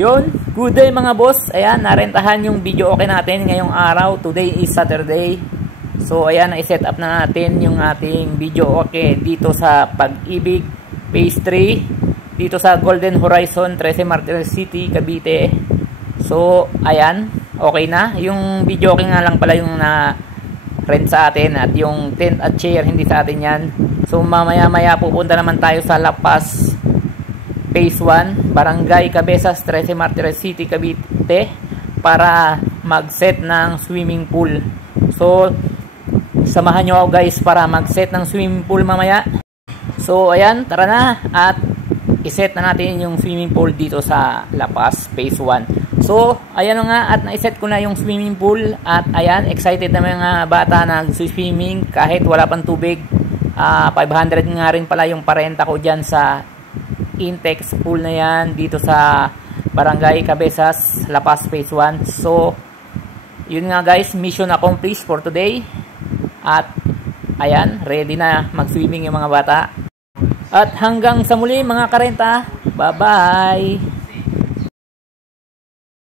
Yun, good day mga boss. Ayan, narentahan yung video okay natin ngayong araw. Today is Saturday. So ayan, i-set up na natin yung ating video okay dito sa Pag-ibig Phase 3 dito sa Golden Horizon, 13 Martires City, Cavite. So ayan, okay na. Yung video okay nga lang pala yung na rent sa atin at yung tent at chair hindi sa atin yan. So mamaya-maya pupunta naman tayo sa La Paz Phase 1, Barangay Cabezas, 13 Martires City, Cavite para mag-set ng swimming pool. So samahan nyo ako guys para mag-set ng swimming pool mamaya. So ayan, tara na at i-set na natin yung swimming pool dito sa La Paz Phase 1. So ayan nga at na-set ko na yung swimming pool at ayan, excited na mga bata na nag-swimming kahit wala pang tubig. 500 nga rin pala yung parenta ko dyan sa Intex pool na yan dito sa Barangay Cabezas, La Paz Phase 1. So yun nga guys, mission accomplished for today. At ayan, ready na mag-swimming yung mga bata. At hanggang sa muli mga karenta, bye bye.